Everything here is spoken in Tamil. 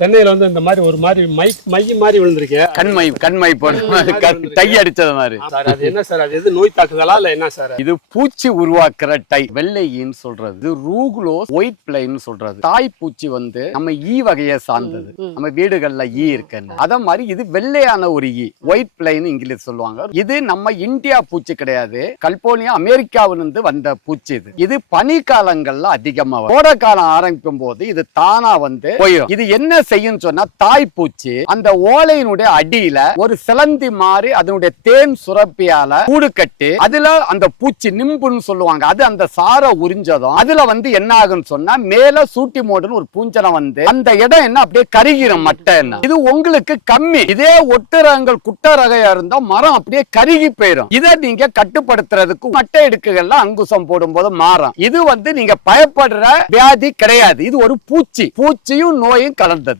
தென்னையில வந்து இந்த மாதிரி ஒரு மாதிரி மை மாதிரி விழுந்திருக்கேன். கண்மை போட டை அடிச்சது மாதிரி. சார் அது என்ன சார், அது எது நோய் தாக்குதலா இல்ல என்ன சார்? இது பூச்சி உருவாக்குற டை. வெள்ளையின்னு சொல்றது, இது ரூகுலோஸ் ஒயிட் பிளைன்னு சொல்றது. தாய் பூச்சி வந்து நம்ம ஈ வகையை சார்ந்தது. நம்ம வீடுகள்ல ஈ இருக்குன்னு அத மாதிரி இது வெள்ளையான ஒரு ஈ, ஒயிட் பிளைன்னு இங்கிலீஷ் சொல்லுவாங்க. இது நம்ம இந்தியா பூச்சி கிடையாது, கலிபோர்னியா அமெரிக்காவிலிருந்து வந்த பூச்சி. இது பனி காலங்கள்ல அதிகமா வரும். கோடை காலம் ஆரம்பிக்கும் போது இது தானா வந்து போயிடும். இது என்ன செய்யும் சொன்னா, தாய் பூச்சி அந்த ஓலையினுடைய அடியில ஒரு சிலந்தி மாதிரி அதனுடைய தேன் சுரப்பியால கூடு கட்டி அதுல அந்த பூச்சி நிம்புன்னு சொல்லுவாங்க. அது அந்த சாரை உறிஞ்சதும் அதுல வந்து என்ன ஆகுன்னு சொன்னா, மேல சூட்டி மோடுன்னு ஒரு பூஞ்சனம் வந்து அந்த இடம் என்ன அப்படியே கருகிரும். மட்டை என்ன இது உங்களுக்கு கம்மி. இதே ஒட்டுரங்கள் குட்ட ரகையா இருந்தா மரம் அப்படியே கருகி போயிடும். இதை நீங்க கட்டுப்படுத்துறதுக்கு மட்டை எடுக்குகள்ல அங்குசம் போடும் போது மாறும். இது வந்து நீங்க பயப்படுற வியாதி கிடையாது. இது ஒரு பூச்சி, பூச்சியும் நோயும் கலந்தது.